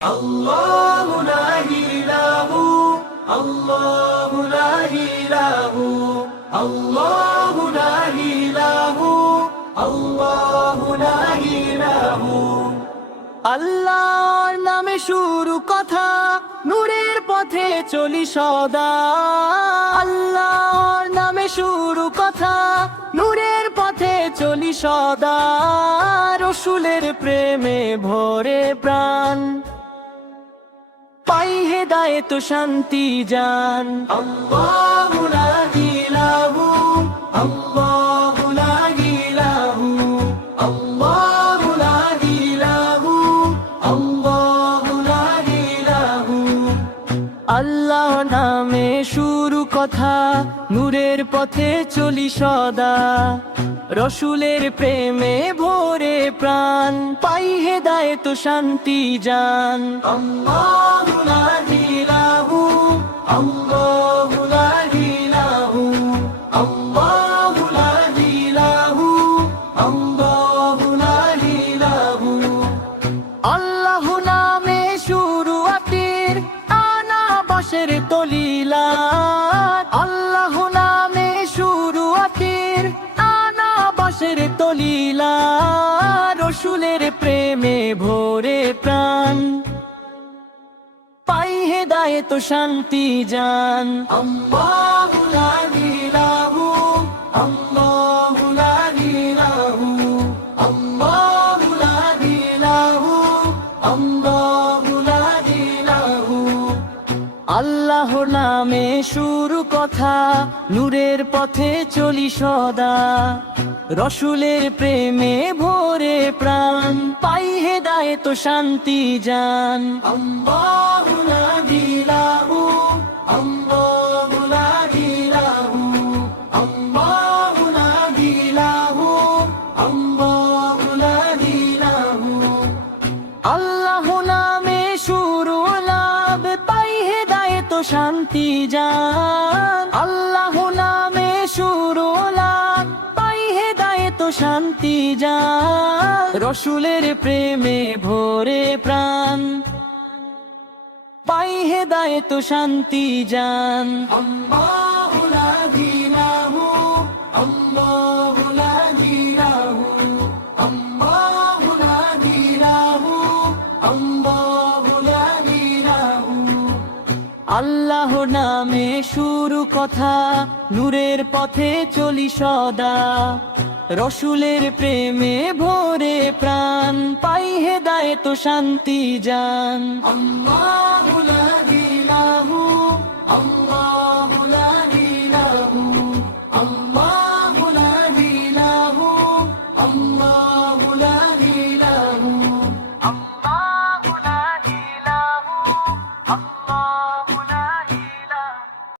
الله لا إله الله لا إله الله لا إله الله لا إله আল্লাহর নামে শুরু কথা নূরের পথে চলি সদা আল্লাহর নামে শুরু কথা নূরের পথে চলি সদা রসুলের প্রেমে ভরে প্রাণ পাই তো শান্তি জান আল্লাহু লা ইলাহু আল্লাহু লা ইলাহু আল্লাহু লা ইলাহু আল্লাহু লা ইলাহু। আল্লাহ নামে শুরু কথা নূরের পথে চলি সদা। রসুলের প্রেমে ভোরে প্রাণ পাই হেদায়েত শান্তি জান। শান্তি আল্লাহু প্রেমে ভোরে প্রাণ। পাই হেদায়েত শান্তি জান। আল্লাহু লা ইলাহু আল্লাহু। আল্লাহ নামে শুরু কথা, নূরের পথে চলি সদা। রসুলের প্রেমে ভোরে প্রাণ, পাই হে দায় তো শান্তি জান আল্লাহু দিলাহু ইলাহু শান্তি যান। আল্লাহ নামে শুরু লাভ পাই হেদায়েত শান্তি যান। রসুলের প্রেমে ভোরে প্রাণ, পাই হেদায়েত শান্তি ইলাহু আল্লাহু আল্লাহ নামে শুরু কথা, নূরের পথে চলি সদা। রসুলের প্রেমে ভোরে প্রাণ, পাই হেদায়েত শান্তি যান। আল্লাহু